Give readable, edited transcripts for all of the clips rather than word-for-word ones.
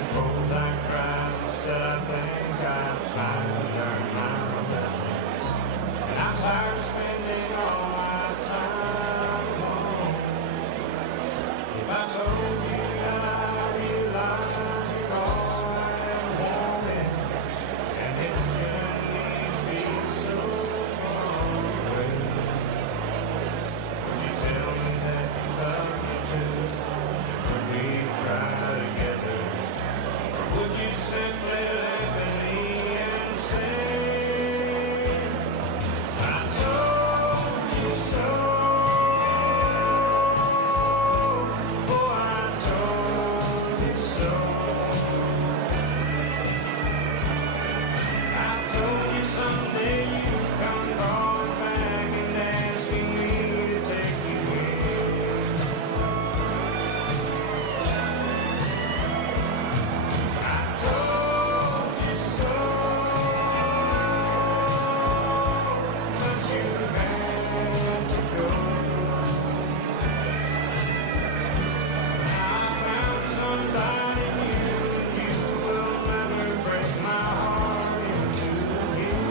suppose I cried and said I think I finally learned my lesson. And I'm tired of spending all my time alone. If I told you that I realize you're all I am wanting, and it's killing me to be so far away, would you tell me that you love me too? Would we cry together? Or would you simply laugh at me and say, I told you so? Someday you come crawling back and asking me to take you in. I told you so, but you had to go. Now I found somebody new, you will never break my heart into again.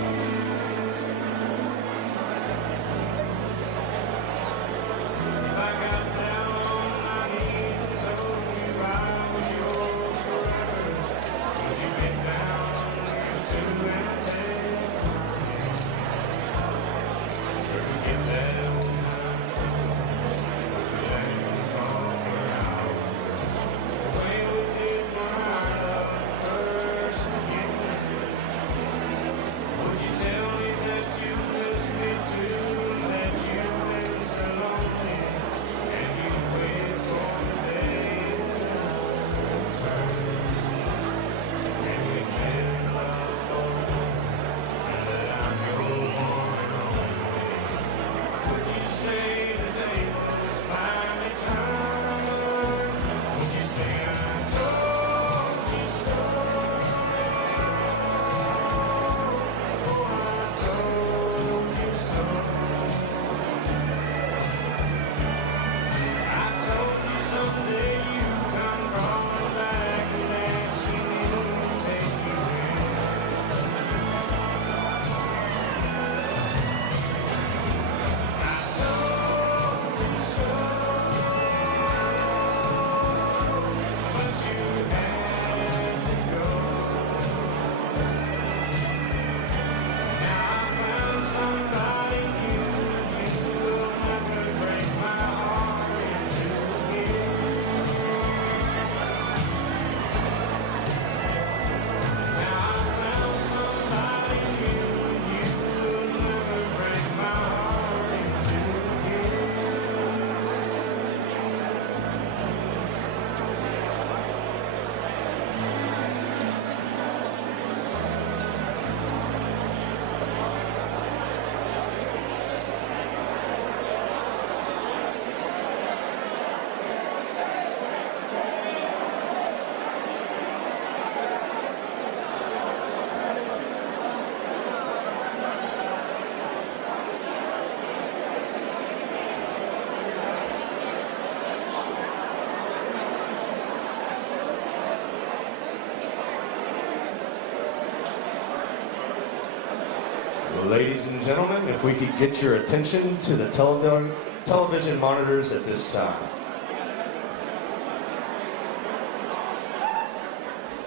Ladies and gentlemen, if we could get your attention to the television monitors at this time.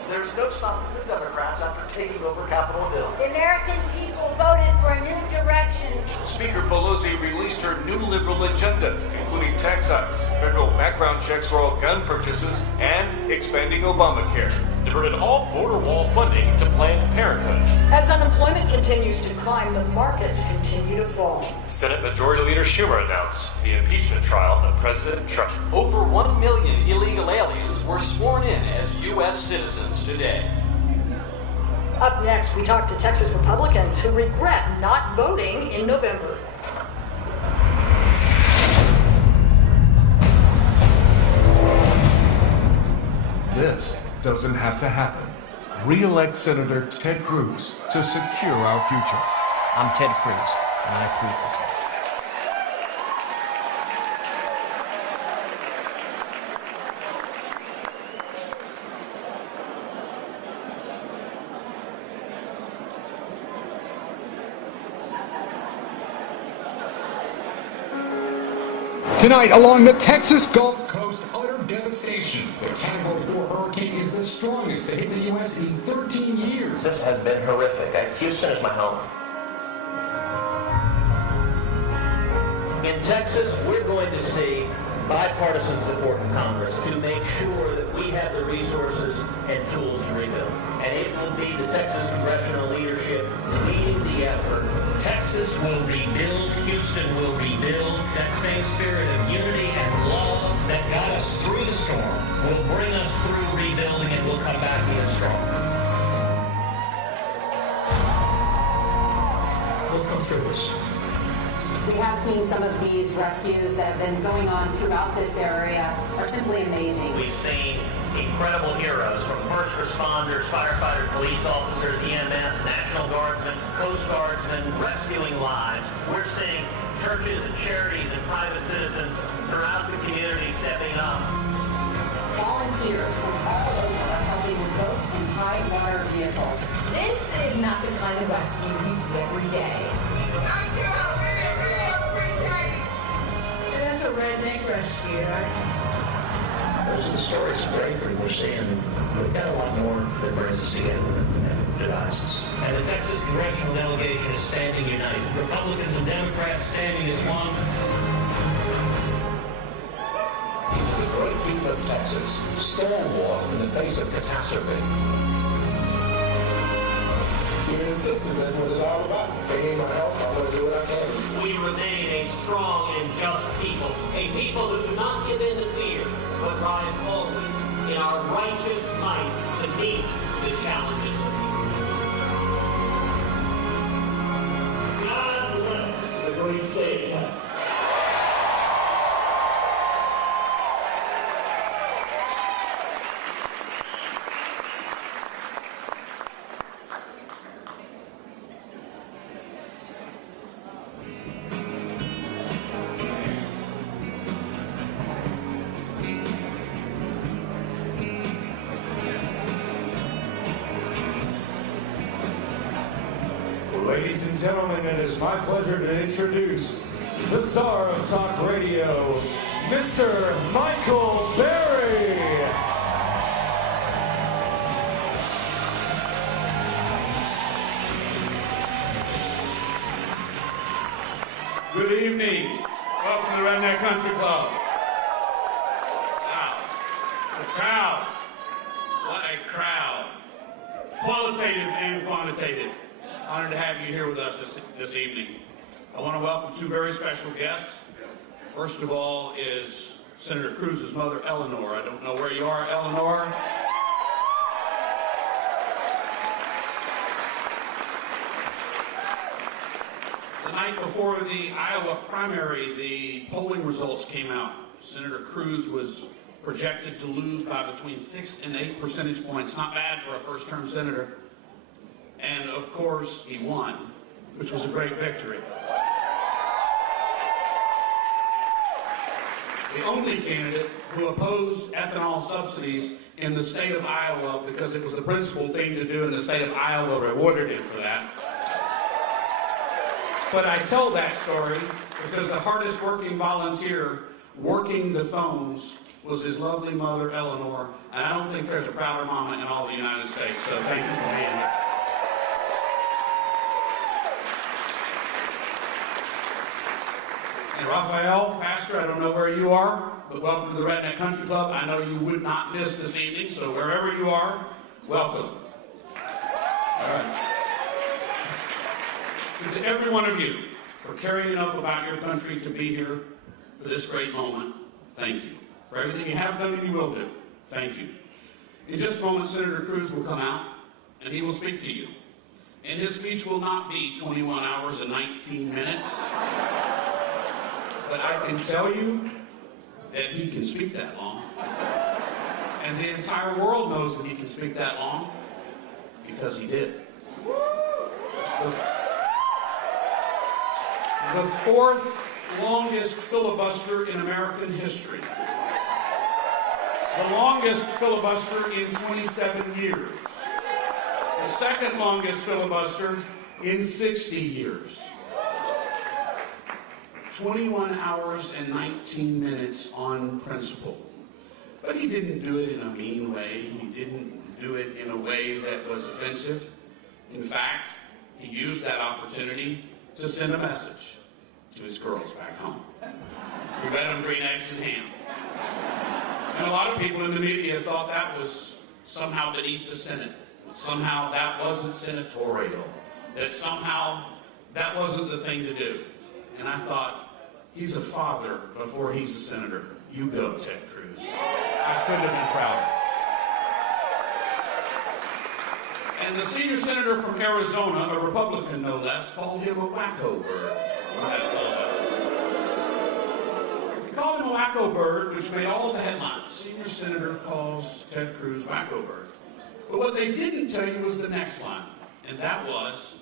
There's no stopping the Democrats after taking over Capitol Hill. The American people voted for a new direction. Speaker Pelosi released her new liberal agenda, including tax hikes, federal background checks for all gun purchases, and expanding Obamacare. Diverted all border wall funding to Planned Parenthood. As unemployment continues to climb, the markets continue to fall. Senate Majority Leader Schumer announced the impeachment trial of President Trump. Over 1 million illegal aliens were sworn in as U.S. citizens today. Up next, we talk to Texas Republicans who regret not voting in November. This doesn't have to happen. Re-elect Senator Ted Cruz to secure our future. I'm Ted Cruz, and I approve this. Tonight, along the Texas Gulf Coast, utter devastation. The Category 4 hurricane is the strongest to hit the U.S. in 13 years. This has been horrific. Houston is my home. In Texas, we're going to see bipartisan support in Congress to make sure that we have the resources and tools to rebuild. And it will be the Texas congressional leadership leading the effort. Texas will rebuild. Houston will rebuild. That same spirit of unity and love that got us through the storm will bring us through rebuilding, and we'll come back even stronger. We'll come through this. We have seen some of these rescues that have been going on throughout this area are simply amazing. We've seen incredible heroes from first responders, firefighters, police officers, EMS, National Guardsmen, Coast Guardsmen rescuing lives. We're seeing churches and charities and private citizens throughout the community stepping up. Volunteers from all over are helping with boats and high water vehicles. This is not the kind of rescue you see every day. That's a redneck rescue, right? Those are the stories of bravery we're seeing. We've got a lot more that brings us together than divides us. And the Texas congressional delegation is standing united. Republicans and Democrats standing as one. The great people of Texas stalwart in the face of catastrophe. Even in Texas, that's what it's all about. If they need my help, I'm going to do what I can. We remain a strong and just people, a people who do not give in to fear, but rise always in our righteous might to meet the challenges of the future. God bless the great state of Texas. Ladies and gentlemen, it is my pleasure to introduce the star of talk radio, Mr. Michael Berry. Good evening. Welcome to Redneck Country Club. Wow. The crowd. What a crowd. Qualitative and quantitative. Honored to have you here with us this evening. I want to welcome two very special guests. First of all is Senator Cruz's mother, Eleanor. I don't know where you are, Eleanor. The night before the Iowa primary, the polling results came out. Senator Cruz was projected to lose by between 6 and 8 percentage points. Not bad for a first-term senator. And of course, he won, which was a great victory. The only candidate who opposed ethanol subsidies in the state of Iowa, because it was the principal thing to do in the state of Iowa, rewarded him for that. But I tell that story because the hardest working volunteer working the phones was his lovely mother, Eleanor, and I don't think there's a prouder mama in all the United States, so thank you for being here. And Raphael, Pastor, I don't know where you are, but welcome to the Redneck Country Club. I know you would not miss this evening, so wherever you are, welcome. All right. And to every one of you for caring enough about your country to be here for this great moment, thank you. For everything you have done and you will do, thank you. In just a moment, Senator Cruz will come out, and he will speak to you. And his speech will not be 21 hours and 19 minutes. But I can tell you that he can speak that long. And the entire world knows that he can speak that long because he did. The fourth longest filibuster in American history. The longest filibuster in 27 years. The second longest filibuster in 60 years. 21 hours and 19 minutes on principle. But he didn't do it in a mean way. He didn't do it in a way that was offensive. In fact, he used that opportunity to send a message to his girls back home. He read them green eggs and ham. And a lot of people in the media thought that was somehow beneath the Senate. Somehow that wasn't senatorial. That somehow that wasn't the thing to do. And I thought, he's a father before he's a senator. You go, Ted Cruz. I couldn't have been prouder. And the senior senator from Arizona, a Republican no less, called him a wacko bird for that filibuster. He called him a wacko bird, which made all the headlines. Senior senator calls Ted Cruz wacko bird. But what they didn't tell you was the next line, and that was,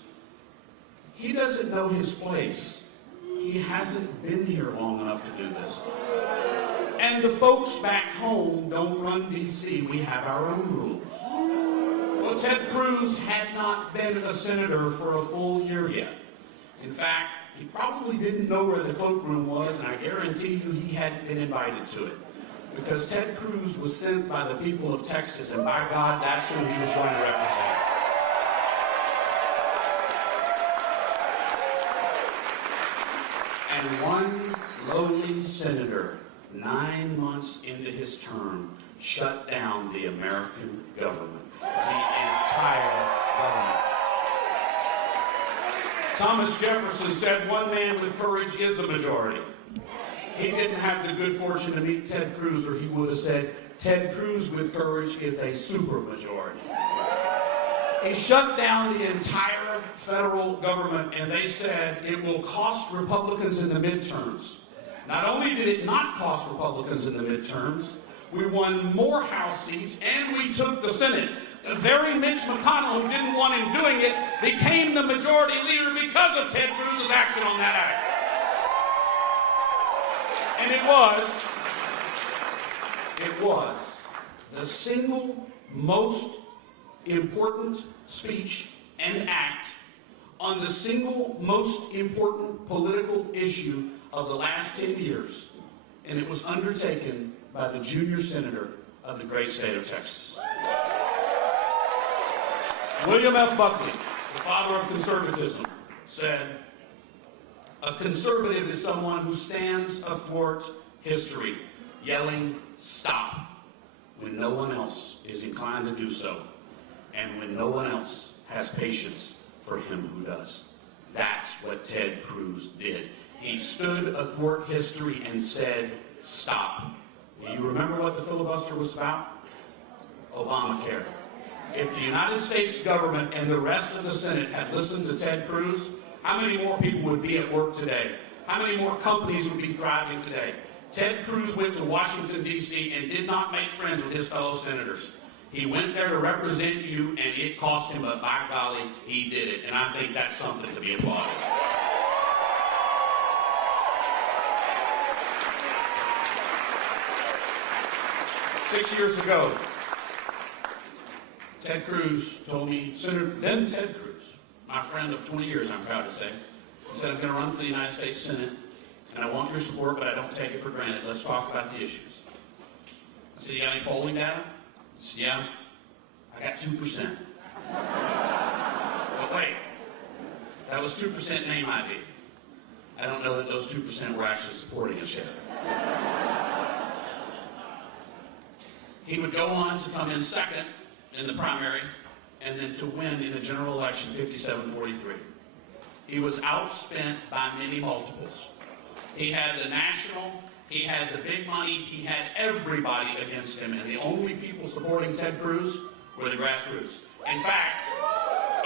he doesn't know his place. He hasn't been here long enough to do this. And the folks back home don't run D.C. We have our own rules. Well, Ted Cruz had not been a senator for a full year yet. In fact, he probably didn't know where the cloakroom was, and I guarantee you he hadn't been invited to it. Because Ted Cruz was sent by the people of Texas, and by God, that's who he was going to represent. And one lowly senator, 9 months into his term, shut down the American government, the entire government. Thomas Jefferson said, one man with courage is a majority. He didn't have the good fortune to meet Ted Cruz, or he would have said, Ted Cruz with courage is a supermajority. He shut down the entire federal government, and they said it will cost Republicans in the midterms. Not only did it not cost Republicans in the midterms, we won more House seats, and we took the Senate. The very Mitch McConnell, who didn't want him doing it, became the majority leader because of Ted Cruz's action on that act. And it was the single most important speech and act on the single most important political issue of the last 10 years. And it was undertaken by the junior senator of the great state of Texas. William F. Buckley, the father of conservatism, said, a conservative is someone who stands athwart history, yelling, stop, when no one else is inclined to do so, and when no one else has patience for him who does. That's what Ted Cruz did. He stood athwart history and said, stop. You remember what the filibuster was about? Obamacare. If the United States government and the rest of the Senate had listened to Ted Cruz, how many more people would be at work today? How many more companies would be thriving today? Ted Cruz went to Washington, D.C. and did not make friends with his fellow senators. He went there to represent you, and it cost him, but by golly, he did it. And I think that's something to be applauded. Six years ago, Ted Cruz told me, then Ted Cruz, my friend of 20 years, I'm proud to say, he said, I'm going to run for the United States Senate, and I want your support, but I don't take it for granted. Let's talk about the issues. I said, you got any polling data? He said, yeah, I got 2%. But wait, that was 2% name ID. I don't know that those 2% were actually supporting us yet. He would go on to come in second in the primary, and then to win in a general election 57-43. He was outspent by many multiples. He had the national, he had the big money, he had everybody against him, and the only people supporting Ted Cruz were the grassroots. In fact,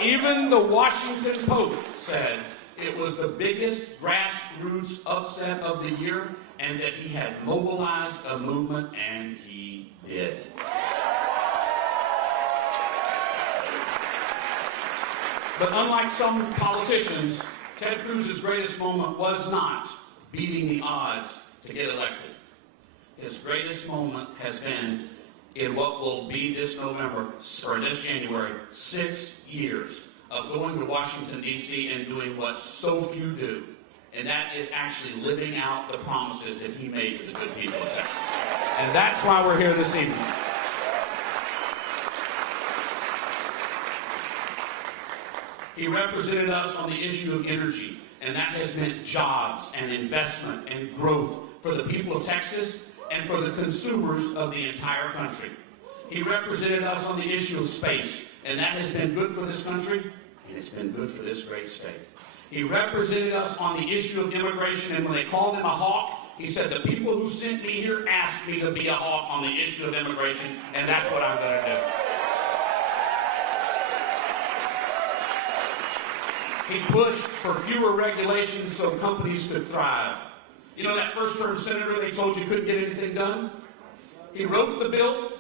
even the Washington Post said it was the biggest grassroots upset of the year, and that he had mobilized a movement, and he did. But unlike some politicians, Ted Cruz's greatest moment was not beating the odds to get elected. His greatest moment has been in what will be this November, or this January, 6 years of going to Washington, D.C. and doing what so few do, and that is actually living out the promises that he made to the good people of Texas. And that's why we're here this evening. He represented us on the issue of energy, and that has meant jobs and investment and growth for the people of Texas and for the consumers of the entire country. He represented us on the issue of space, and that has been good for this country, and it's been good for this great state. He represented us on the issue of immigration, and when they called him a hawk, he said, the people who sent me here asked me to be a hawk on the issue of immigration, and that's what I'm going to do. He pushed for fewer regulations so companies could thrive. You know that first-term senator they told you couldn't get anything done? He wrote the bill,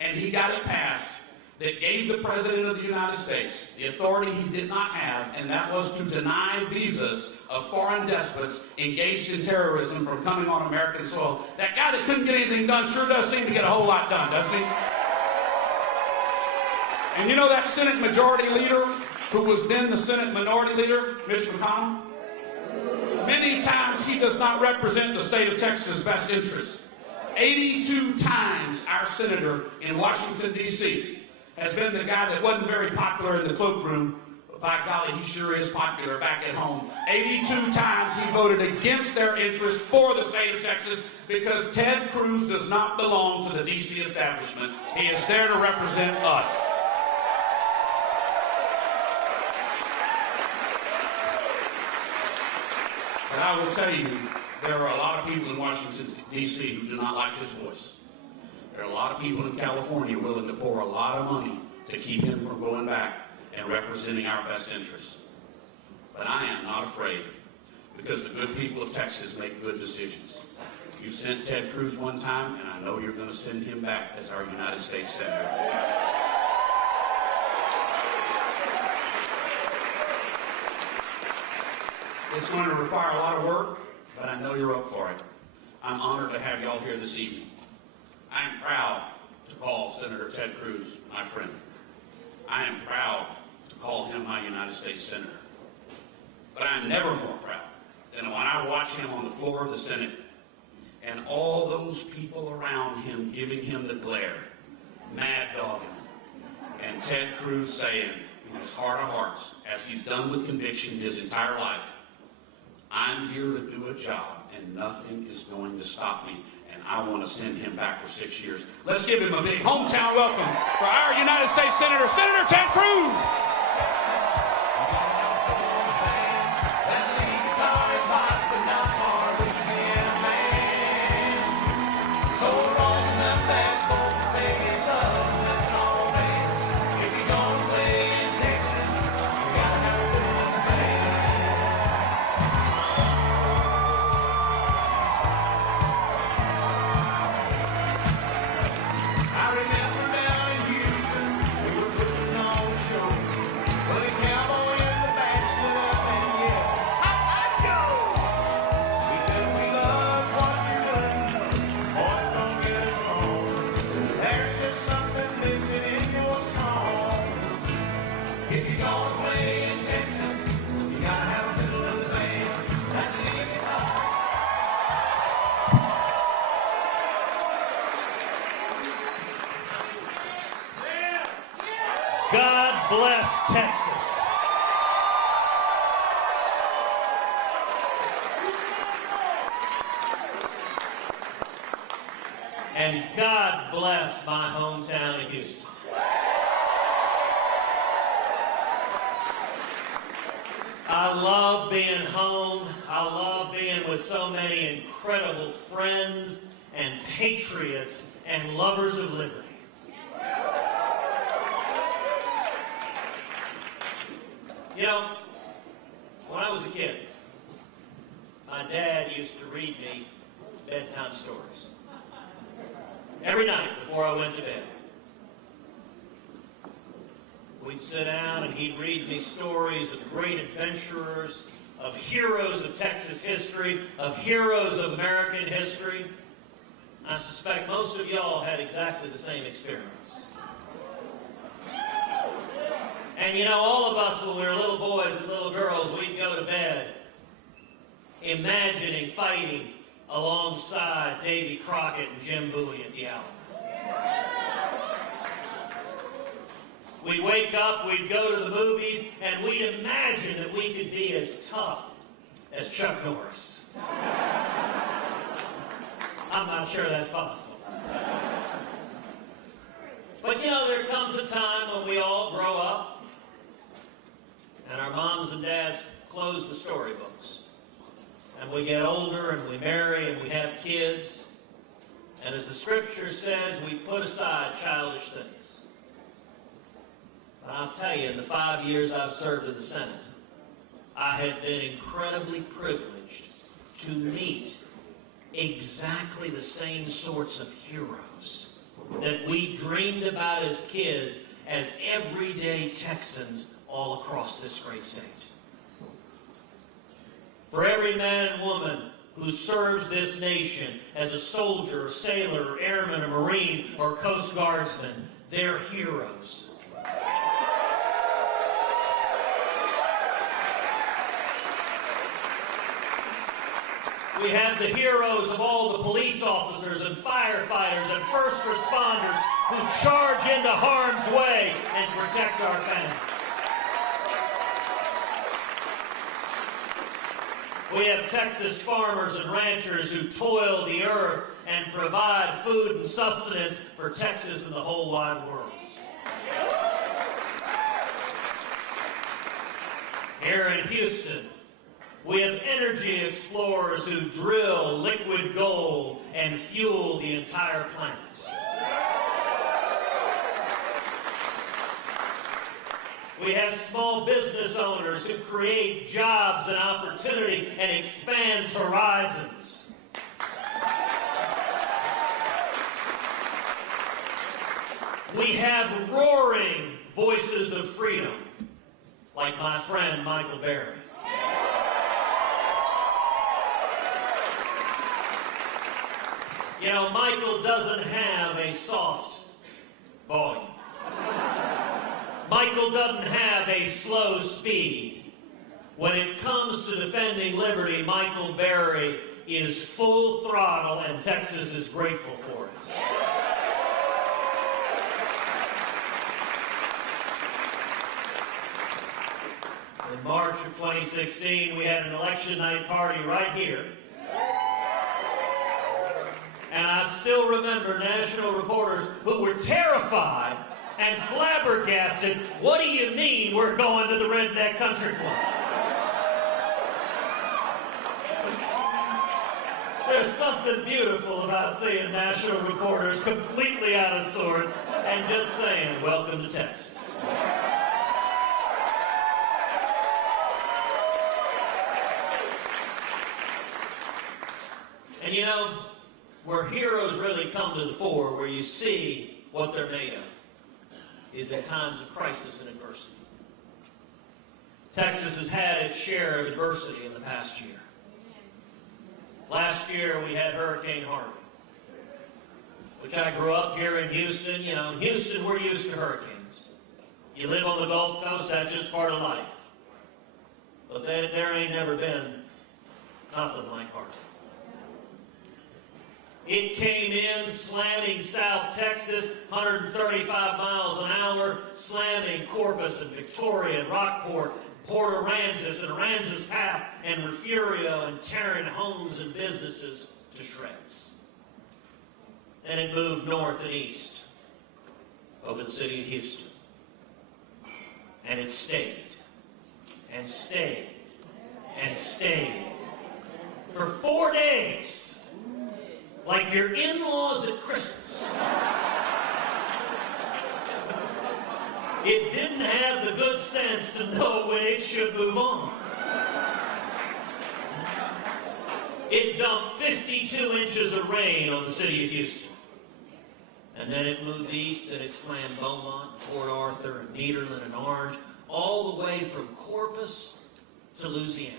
and he got it passed, that gave the President of the United States the authority he did not have, and that was to deny visas of foreign despots engaged in terrorism from coming on American soil. That guy that couldn't get anything done sure does seem to get a whole lot done, doesn't he? And you know that Senate Majority Leader who was then the Senate Minority Leader, Mitch McConnell? Many times he does not represent the state of Texas' best interests. 82 times our senator in Washington, D.C. has been the guy that wasn't very popular in the cloakroom. By golly, he sure is popular back at home. 82 times he voted against their interests for the state of Texas because Ted Cruz does not belong to the D.C. establishment. He is there to represent us. But I will tell you, there are a lot of people in Washington, D.C. who do not like his voice. There are a lot of people in California willing to pour a lot of money to keep him from going back and representing our best interests. But I am not afraid, because the good people of Texas make good decisions. You sent Ted Cruz one time, and I know you're going to send him back as our United States Senator. It's going to require a lot of work, but I know you're up for it. I'm honored to have y'all here this evening. I am proud to call Senator Ted Cruz my friend. I am proud to call him my United States Senator. But I'm never more proud than when I watch him on the floor of the Senate and all those people around him giving him the glare, mad dogging him, and Ted Cruz saying in his heart of hearts, as he's done with conviction his entire life, I'm here to do a job, and nothing is going to stop me, and I want to send him back for 6 years. Let's give him a big hometown welcome for our United States Senator, Senator Ted Cruz. God bless Texas. And God bless my hometown of Houston. I love being home. I love being with so many incredible friends and patriots and lovers of liberty. You know, when I was a kid, my dad used to read me bedtime stories. Every night before I went to bed. We'd sit down and he'd read me stories of great adventurers, of heroes of Texas history, of heroes of American history. I suspect most of y'all had exactly the same experience. And you know, all of us when we were little boys and little girls, we'd go to bed imagining fighting alongside Davy Crockett and Jim Bowie at the Alamo. We'd wake up, we'd go to the movies, and we'd imagine that we could be as tough as Chuck Norris. I'm not sure that's possible. But you know, there comes a time when we all grow up and our moms and dads close the storybooks. And we get older and we marry and we have kids. And as the scripture says, we put aside childish things. But I'll tell you, in the 5 years I've served in the Senate, I have been incredibly privileged to meet exactly the same sorts of heroes that we dreamed about as kids as everyday Texans all across this great state. For every man and woman who serves this nation as a soldier, or sailor, or airman, or Marine, or Coast Guardsman, they're heroes. We have the heroes of all the police officers and firefighters and first responders who charge into harm's way and protect our families. We have Texas farmers and ranchers who toil the earth and provide food and sustenance for Texas and the whole wide world. Here in Houston, we have energy explorers who drill liquid gold and fuel the entire planet. We have small business owners who create jobs and opportunity and expands horizons. We have roaring voices of freedom, like my friend Michael Berry. You know, Michael doesn't have a soft volume. Michael doesn't have a slow speed. When it comes to defending liberty, Michael Berry is full throttle, and Texas is grateful for it. In March of 2016, we had an election night party right here. And I still remember national reporters who were terrified and flabbergasted. What do you mean we're going to the Redneck Country Club? There's something beautiful about seeing national reporters completely out of sorts and just saying, welcome to Texas. And you know, where heroes really come to the fore, where you see what they're made of, is in times of crisis and adversity. Texas has had its share of adversity in the past year. Last year we had Hurricane Harvey, which I grew up here in Houston. You know, in Houston we're used to hurricanes. You live on the Gulf Coast, that's just part of life. But there ain't never been nothing like Harvey. It came in slamming South Texas, 135 miles an hour, slamming Corpus and Victoria and Rockport, Port Aransas and Aransas Pass and Refugio, and tearing homes and businesses to shreds. And it moved north and east over the city of Houston. And it stayed and stayed and stayed for 4 days. Like your in-laws at Christmas. It didn't have the good sense to know when it should move on. It dumped 52 inches of rain on the city of Houston. And then it moved east and it slammed Beaumont, Port Arthur, and Nederland and Orange, all the way from Corpus to Louisiana.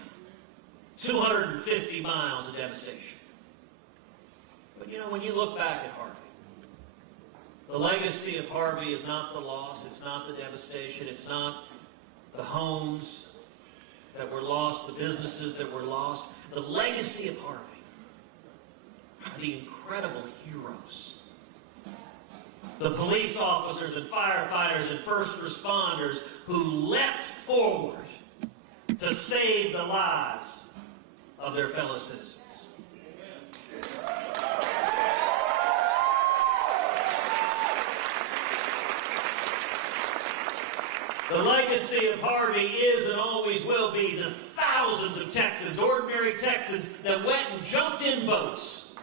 250 miles of devastation. But you know, when you look back at Harvey, the legacy of Harvey is not the loss, it's not the devastation, it's not the homes that were lost, the businesses that were lost. The legacy of Harvey are the incredible heroes. The police officers and firefighters and first responders who leapt forward to save the lives of their fellow citizens. The legacy of Harvey is and always will be the thousands of Texans, ordinary Texans, that went and jumped in boats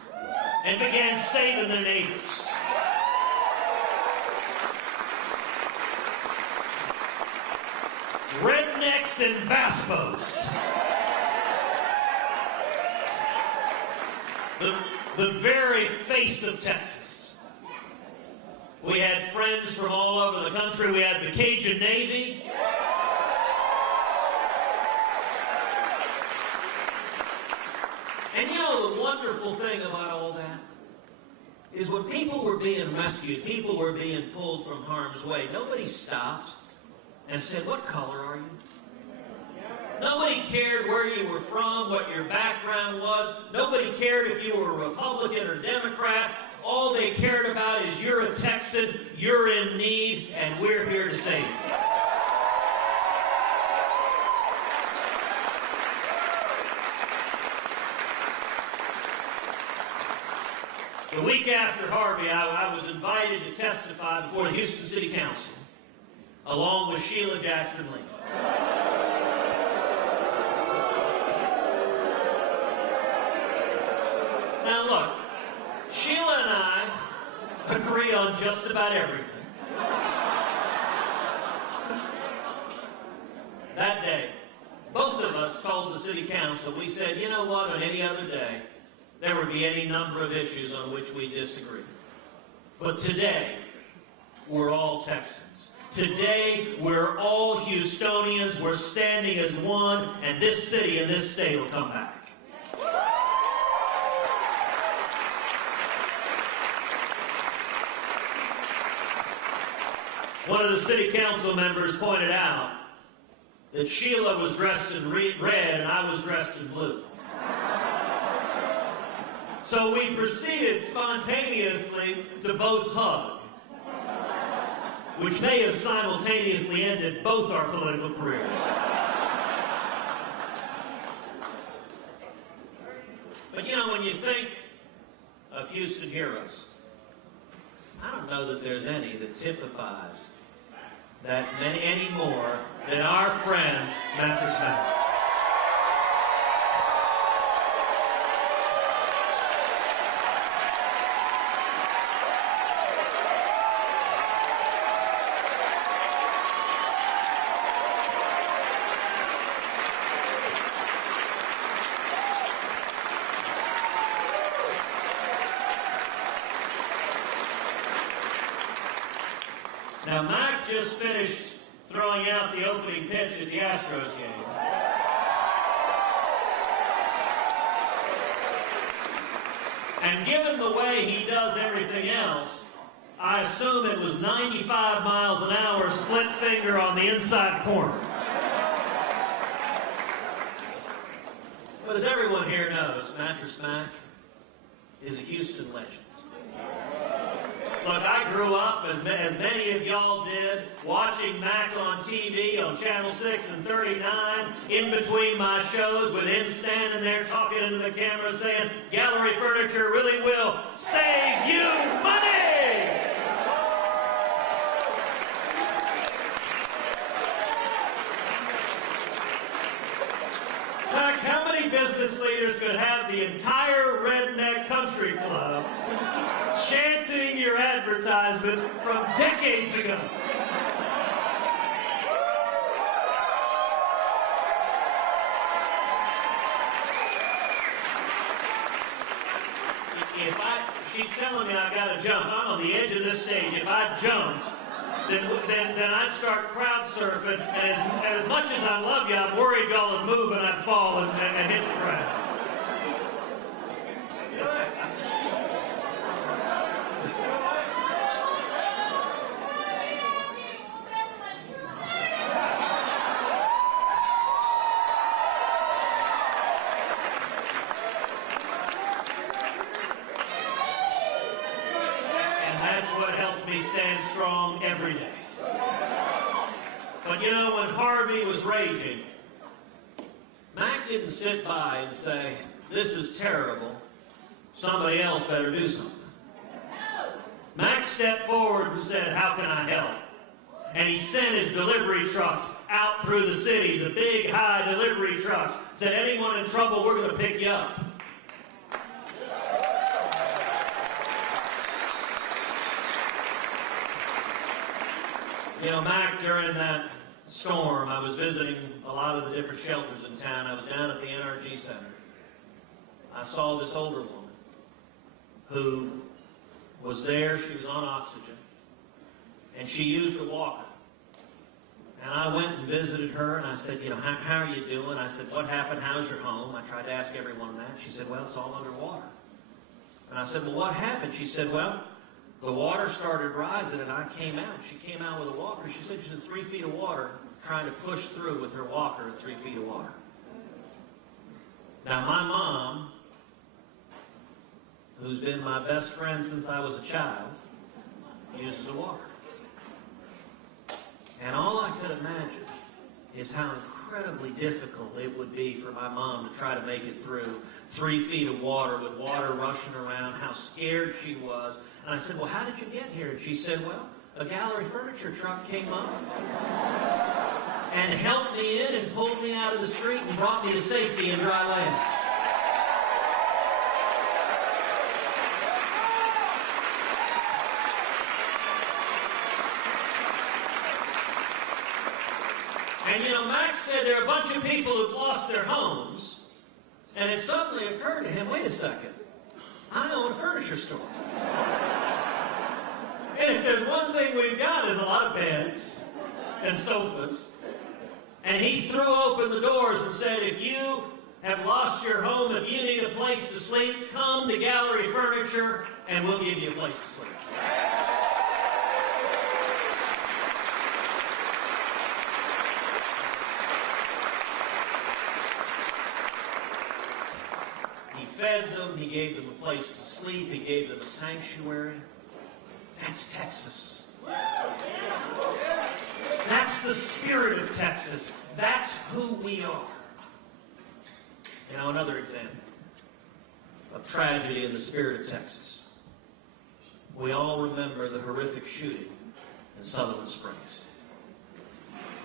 and began saving their neighbors. Rednecks and bass boats. The very face of Texas. We had friends from all over the country. We had the Cajun Navy. And you know the wonderful thing about all that is when people were being rescued, people were being pulled from harm's way, nobody stopped and said, "What color are you?" Nobody cared where you were from, what your background was. Nobody cared if you were a Republican or Democrat. All they cared about is you're a Texan, you're in need, and we're here to save you. The week after Harvey, I was invited to testify before the Houston City Council, along with Sheila Jackson Lee. Now look, Sheila and I agree on just about everything. That day, both of us told the City Council, we said, you know what, on any other day, there would be any number of issues on which we disagree. But today, we're all Texans. Today, we're all Houstonians. We're standing as one, and this city and this state will come back. One of the city council members pointed out that Sheila was dressed in red and I was dressed in blue. So we proceeded spontaneously to both hug, which may have simultaneously ended both our political careers. But you know, when you think of Houston heroes, I don't know that there's any that typifies that many any more than our friend Mattress Mac. Now, Mac just finished throwing out the opening pitch at the Astros game. And given the way he does everything else, I assume it was 95 miles an hour, split finger on the inside corner. But as everyone here knows, Mattress Mac is a Houston legend. Look, I grew up, as many of y'all did, watching Mac on TV on Channel 6 and 39, in between my shows, with him standing there talking into the camera saying, "Gallery furniture really will save you money!" Mac, how many business leaders could have the entire Redneck Country Club chanting your advertisement from decades ago? She's telling me I gotta jump. I'm on the edge of this stage. If I jumped, then I'd start crowd surfing, and as much as I love you, I'm worried y'all would move and I'd fall and hit the ground. That's what helps me stand strong every day. But you know, when Harvey was raging, Mac didn't sit by and say, this is terrible, somebody else better do something. Mac stepped forward and said, how can I help? And he sent his delivery trucks out through the cities, the big, high delivery trucks. Said, anyone in trouble, we're going to pick you up. You know, Mac, during that storm, I was visiting a lot of the different shelters in town. I was down at the NRG Center. I saw this older woman who was there. She was on oxygen, and she used a walker. And I went and visited her, and I said, you know, how are you doing? I said, what happened? How's your home? I tried to ask everyone that. She said, well, it's all underwater. And I said, well, what happened? She said, well, the water started rising, and I came out. She came out with a walker. She said she's in 3 feet of water, trying to push through with her walker in 3 feet of water. Now, my mom, who's been my best friend since I was a child, uses a walker. And all I could imagine is how incredibly difficult it would be for my mom to try to make it through 3 feet of water with water rushing around, how scared she was. And I said, well, how did you get here? And she said, well, a gallery furniture truck came up and helped me in and pulled me out of the street and brought me to safety in dry land. And you know, Max said there are a bunch of people who've lost their homes, and it suddenly occurred to him, wait a second, I own a furniture store. And if there's one thing we've got is a lot of beds and sofas. And he threw open the doors and said, if you have lost your home, if you need a place to sleep, come to Gallery Furniture, and we'll give you a place to sleep. Fed them, he gave them a place to sleep, he gave them a sanctuary. That's Texas. That's the spirit of Texas. That's who we are. You know, another example of tragedy in the spirit of Texas. We all remember the horrific shooting in Sutherland Springs.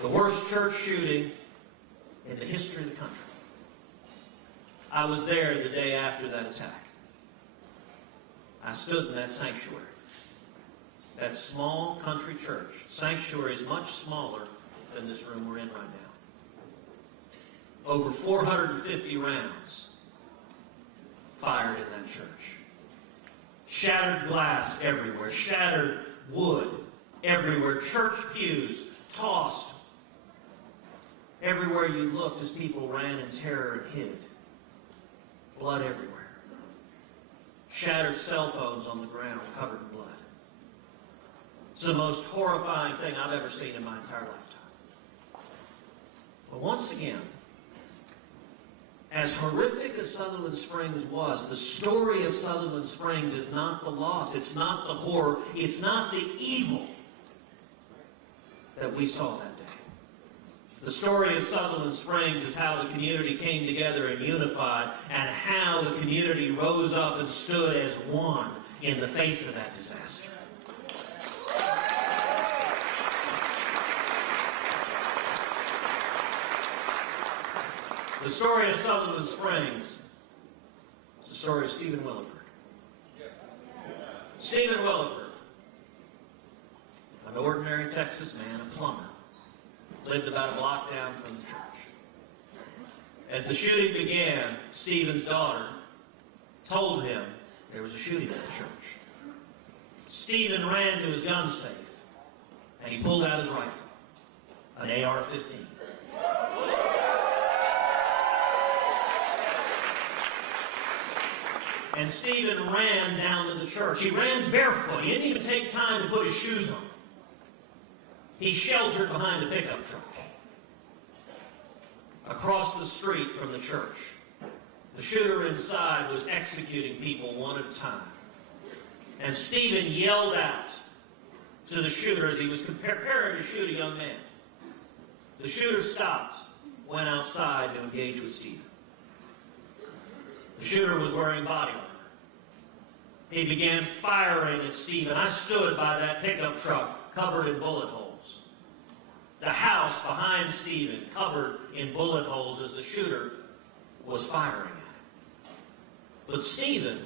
The worst church shooting in the history of the country. I was there the day after that attack. I stood in that sanctuary. That small country church. Sanctuary is much smaller than this room we're in right now. Over 450 rounds fired in that church. Shattered glass everywhere. Shattered wood everywhere. Church pews tossed everywhere you looked as people ran in terror and hid. Blood everywhere. Shattered cell phones on the ground covered in blood. It's the most horrifying thing I've ever seen in my entire lifetime. But once again, as horrific as Sutherland Springs was, the story of Sutherland Springs is not the loss, it's not the horror, it's not the evil that we saw that day. The story of Sutherland Springs is how the community came together and unified, and how the community rose up and stood as one in the face of that disaster. The story of Sutherland Springs is the story of Stephen Williford. Stephen Williford, an ordinary Texas man, a plumber, lived about a block down from the church. As the shooting began, Stephen's daughter told him there was a shooting at the church. Stephen ran to his gun safe, and he pulled out his rifle, an AR-15. And Stephen ran down to the church. He ran barefoot. He didn't even take time to put his shoes on. He sheltered behind a pickup truck across the street from the church. The shooter inside was executing people one at a time. And Stephen yelled out to the shooter as he was preparing to shoot a young man. The shooter stopped, went outside to engage with Stephen. The shooter was wearing body armor. He began firing at Stephen. I stood by that pickup truck covered in bullet holes. The house behind Stephen covered in bullet holes as the shooter was firing at him. But Stephen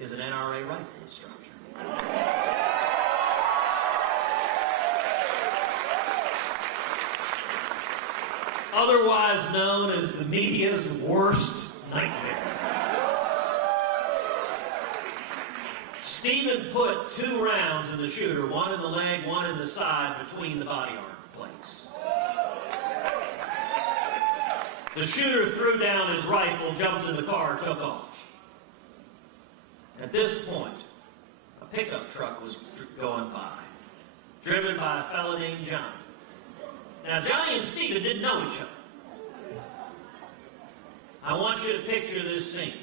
is an NRA rifle instructor. Otherwise known as the media's worst nightmare. Stephen put 2 rounds in the shooter, one in the leg, one in the side, between the body armor plates. The shooter threw down his rifle, jumped in the car, and took off. At this point, a pickup truck was going by, driven by a fellow named Johnny. Now, Johnny and Stephen didn't know each other. I want you to picture this scene.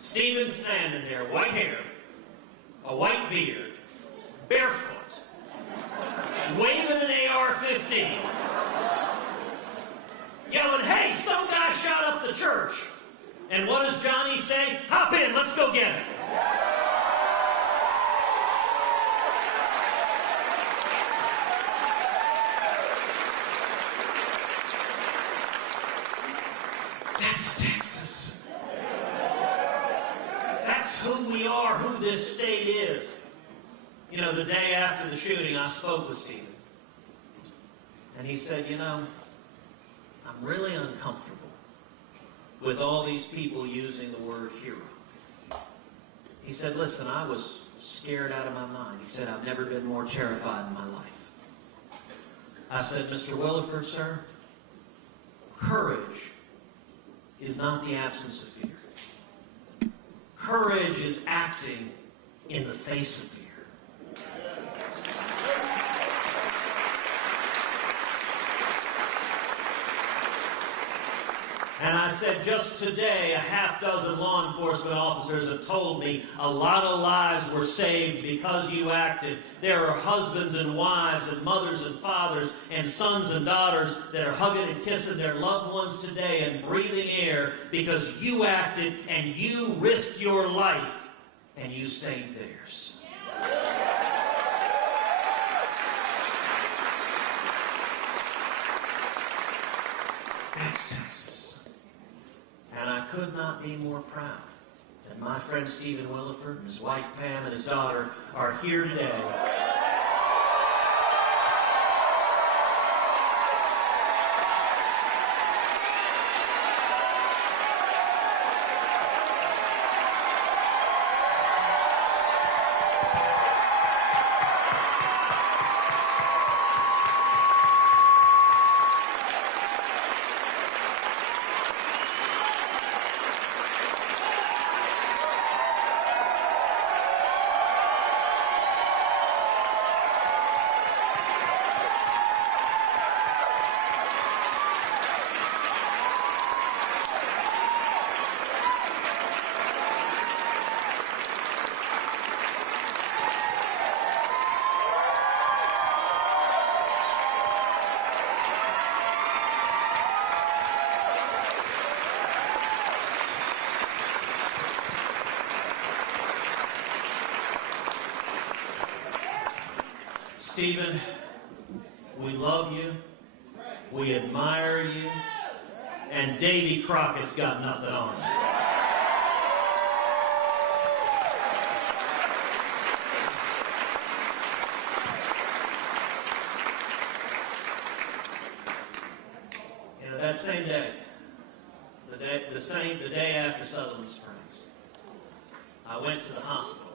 Stephen's standing there, white hair, a white beard, barefoot, waving an AR-15, yelling, "Hey, some guy shot up the church." And what does Johnny say? "Hop in, let's go get him." That's Texas. That's who we are, who this state is. You know, the day after the shooting, I spoke with Stephen. And he said, you know, I'm really uncomfortable with all these people using the word hero. He said, listen, I was scared out of my mind. He said, I've never been more terrified in my life. I said, Mr. Williford, sir, courage is not the absence of fear. Courage is acting in the face of fear. And I said, just today, a half dozen law enforcement officers have told me a lot of lives were saved because you acted. There are husbands and wives and mothers and fathers and sons and daughters that are hugging and kissing their loved ones today and breathing air because you acted and you risked your life and you saved theirs. That's Texas. And I could not be more proud that my friend Stephen Williford and his wife Pam and his daughter are here today. Stephen, we love you, we admire you, and Davy Crockett's got nothing on you. You know, that same day, the day after Sutherland Springs, I went to the hospital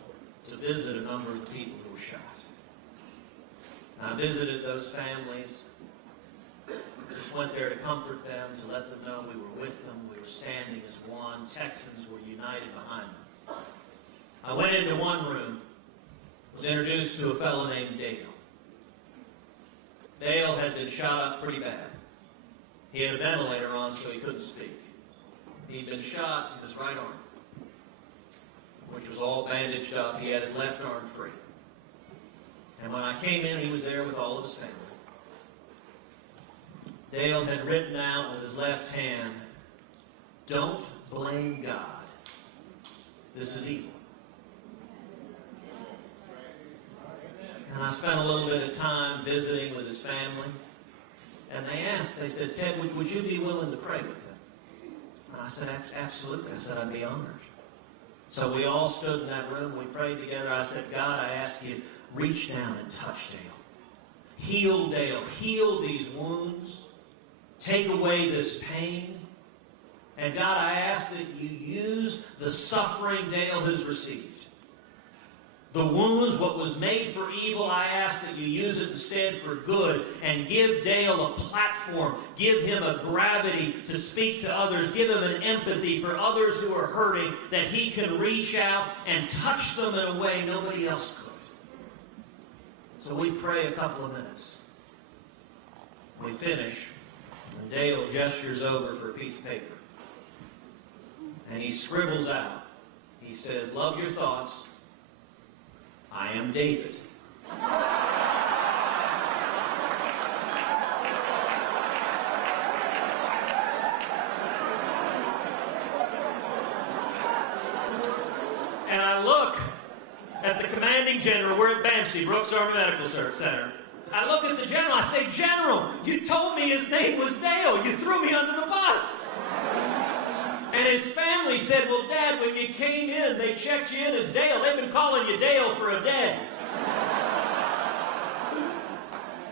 to visit a number of the people who were shot. I visited those families, just went there to comfort them, to let them know we were with them, we were standing as one. Texans were united behind them. I went into one room, was introduced to a fellow named Dale. Dale had been shot up pretty bad. He had a ventilator on, so he couldn't speak. He'd been shot in his right arm, which was all bandaged up. He had his left arm free. And when I came in, he was there with all of his family. Dale had written out with his left hand, "Don't blame God. This is evil." And I spent a little bit of time visiting with his family. And they said, "Ted, would you be willing to pray with him?" And I said, "Absolutely." I said, "I'd be honored." So we all stood in that room. We prayed together. I said, "God, I ask you, reach down and touch Dale. Heal Dale. Heal these wounds. Take away this pain. And God, I ask that you use the suffering Dale has received. The wounds, what was made for evil, I ask that you use it instead for good and give Dale a platform. Give him a gravity to speak to others. Give him an empathy for others who are hurting, that he can reach out and touch them in a way nobody else could." So we pray a couple of minutes. We finish, and Dale gestures over for a piece of paper. And he scribbles out. He says, "Love your thoughts. I am David." And I look at the commanding general. We're at BAMC, Brooks Army Medical Center. I look at the general. I say, "General, you told me his name was Dale. You threw me under the bus." And his family said, "Well, Dad, when you came in, they checked you in as Dale. They've been calling you Dale for a day."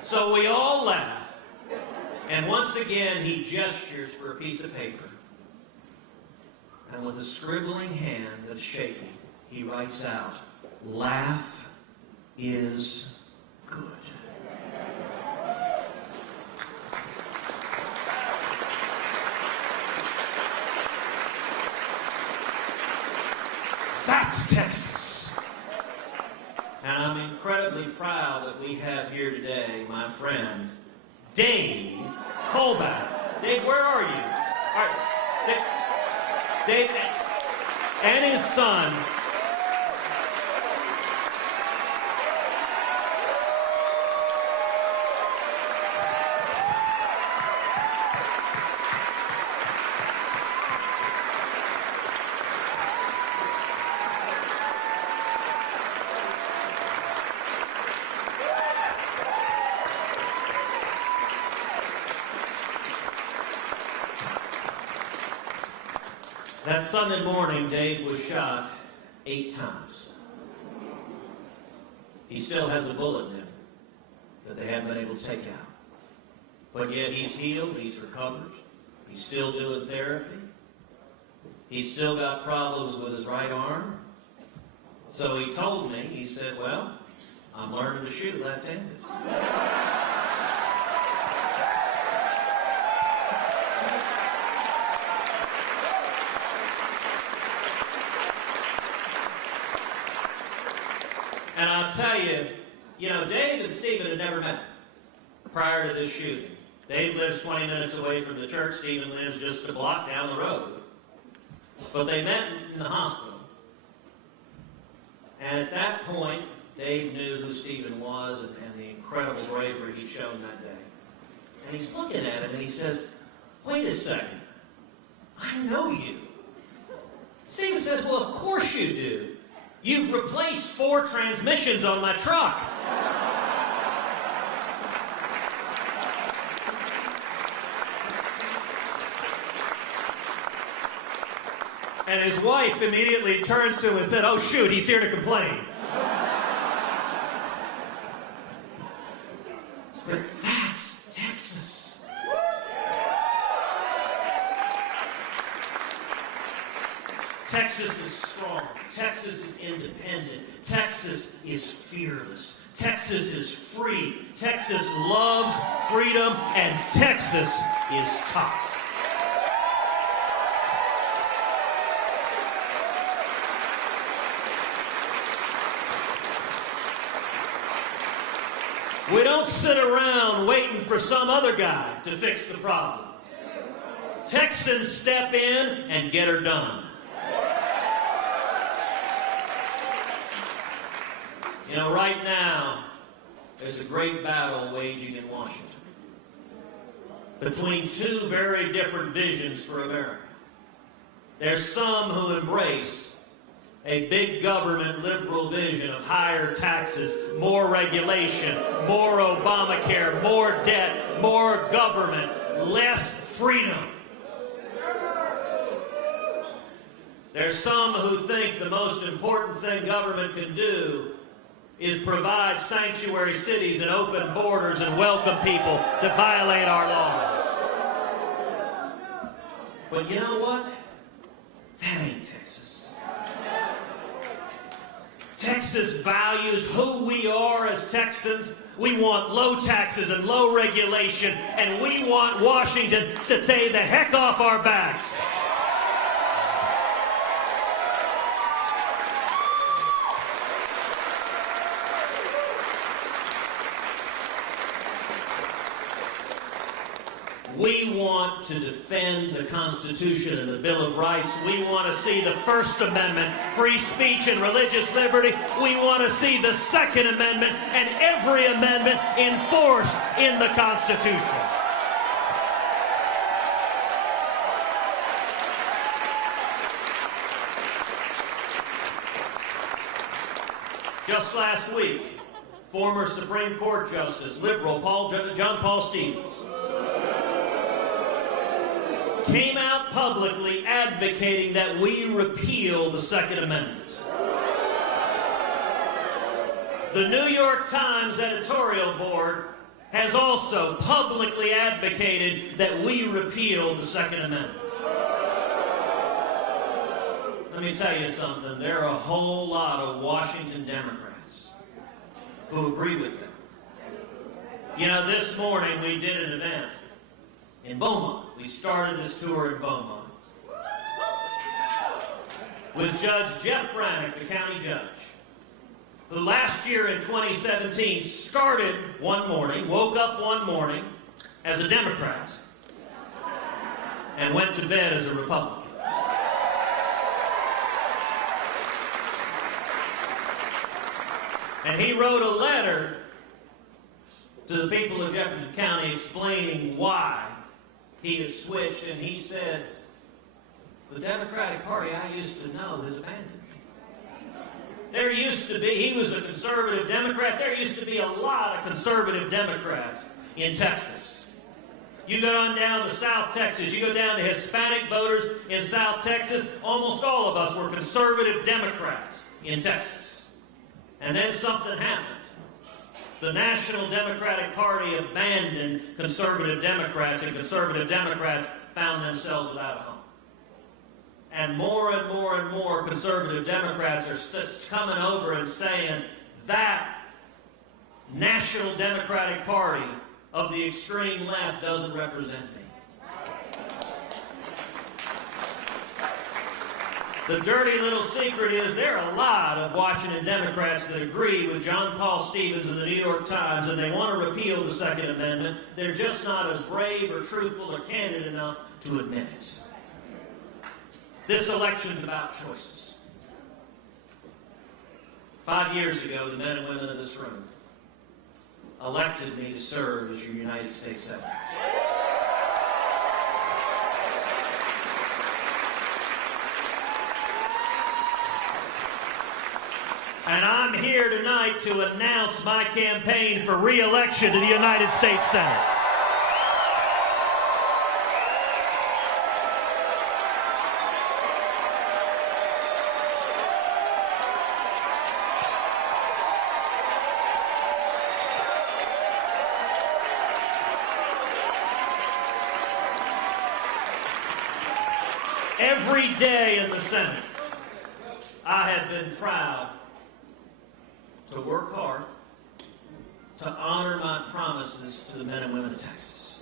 So we all laugh. And once again, he gestures for a piece of paper. And with a scribbling hand that's shaking, he writes out, "Laugh is good." That's Texas. And I'm incredibly proud that we have here today my friend, Dave Colbath. Dave, where are you? All right. Dave and his son. That Sunday morning, Dave was shot 8 times. He still has a bullet in him that they haven't been able to take out. But yet he's healed, he's recovered, he's still doing therapy. He's still got problems with his right arm. So he told me, he said, "Well, I'm learning to shoot left-handed." And I'll tell you, Dave and Stephen had never met prior to this shooting. Dave lives 20 minutes away from the church. Stephen lives just a block down the road. But they met in the hospital. And at that point, Dave knew who Stephen was and the incredible bravery he'd shown that day. And he's looking at him and he says, "Wait a second. I know you." Stephen says, "Well, of course you do. You've replaced 4 transmissions on my truck." And his wife immediately turns to him and said, "Oh, shoot, he's here to complain." But that's Texas. Texas is strong. Texas is independent. Texas is fearless. Texas is free. Texas loves freedom, and Texas is tough. We don't sit around waiting for some other guy to fix the problem. Texans step in and get her done. You know, right now, there's a great battle waging in Washington between two very different visions for America. There's some who embrace a big government liberal vision of higher taxes, more regulation, more Obamacare, more debt, more government, less freedom. There's some who think the most important thing government can do is provide sanctuary cities and open borders and welcome people to violate our laws. But you know what? That ain't Texas. Texas values who we are as Texans. We want low taxes and low regulation, and we want Washington to take the heck off our backs. We want to defend the Constitution and the Bill of Rights. We want to see the First Amendment, free speech and religious liberty. We want to see the Second Amendment and every amendment enforced in the Constitution. Just last week, former Supreme Court Justice, liberal John Paul Stevens, came out publicly advocating that we repeal the Second Amendment. The New York Times editorial board has also publicly advocated that we repeal the Second Amendment. Let me tell you something. There are a whole lot of Washington Democrats who agree with them. You know, this morning we did an event in Beaumont. We started this tour in Beaumont with Judge Jeff Brannick, the county judge, who last year in 2017 started one morning, woke up one morning as a Democrat and went to bed as a Republican. And he wrote a letter to the people of Jefferson County explaining why he has switched, and he said, the Democratic Party I used to know has abandoned me. There used to be, he was a conservative Democrat, there used to be a lot of conservative Democrats in Texas. You go on down to South Texas, you go down to Hispanic voters in South Texas, almost all of us were conservative Democrats in Texas. And then something happened. The National Democratic Party abandoned conservative Democrats, and conservative Democrats found themselves without a home. And more and more conservative Democrats are coming over and saying that National Democratic Party of the extreme left doesn't represent me. The dirty little secret is there are a lot of Washington Democrats that agree with John Paul Stevens and the New York Times, and they want to repeal the Second Amendment. They're just not as brave or truthful or candid enough to admit it. This election's about choices. 5 years ago, the men and women of this room elected me to serve as your United States Senator. And I'm here tonight to announce my campaign for re-election to the United States Senate. Every day in the Senate, I have been proud to work hard to honor my promises to the men and women of Texas.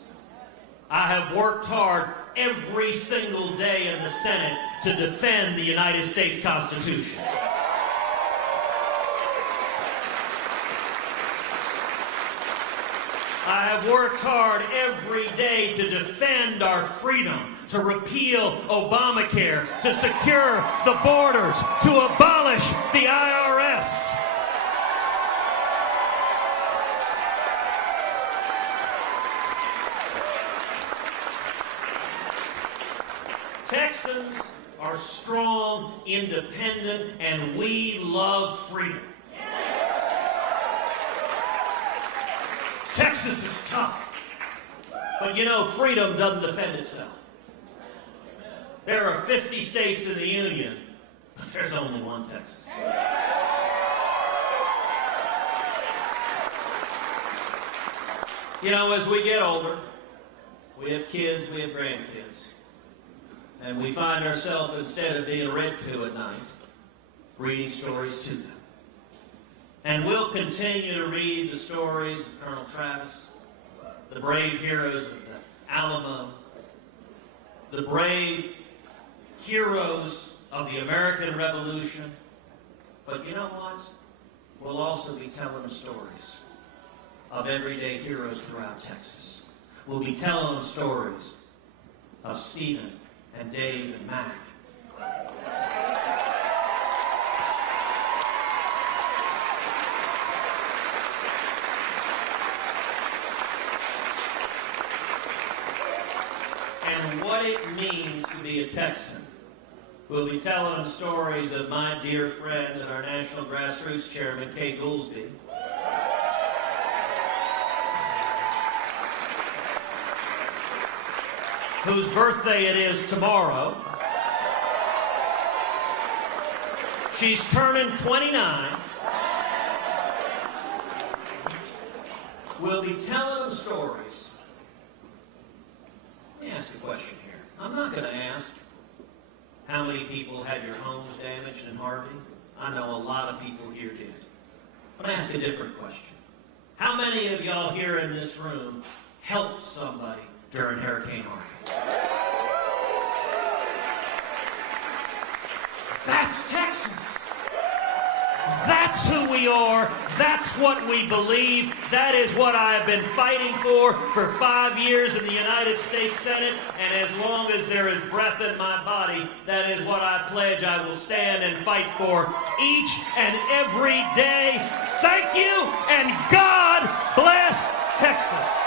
I have worked hard every single day in the Senate to defend the United States Constitution. I have worked hard every day to defend our freedom, to repeal Obamacare, to secure the borders, to abolish the IRS. independent, and we love freedom. Texas is tough, but you know, freedom doesn't defend itself. There are 50 states in the Union, but there's only one Texas. You know, as we get older, we have kids, we have grandkids, and we find ourselves, instead of being read to at night, reading stories to them. And we'll continue to read the stories of Colonel Travis, the brave heroes of the Alamo, the brave heroes of the American Revolution. But you know what? We'll also be telling them stories of everyday heroes throughout Texas. We'll be telling them stories of Stephen and Dave and Mac. And what it means to be a Texan. We'll be telling them stories of my dear friend and our National Grassroots Chairman, Kay Goolsbee. Whose birthday it is tomorrow. She's turning 29. We'll be telling them stories. Let me ask a question here. I'm not going to ask how many people had your homes damaged in Harvey. I know a lot of people here did. I'm going to ask a different question. How many of y'all here in this room helped somebody during Hurricane Harvey? That's Texas. That's who we are. That's what we believe. That is what I have been fighting for 5 years in the United States Senate. And as long as there is breath in my body, that is what I pledge I will stand and fight for each and every day. Thank you, and God bless Texas.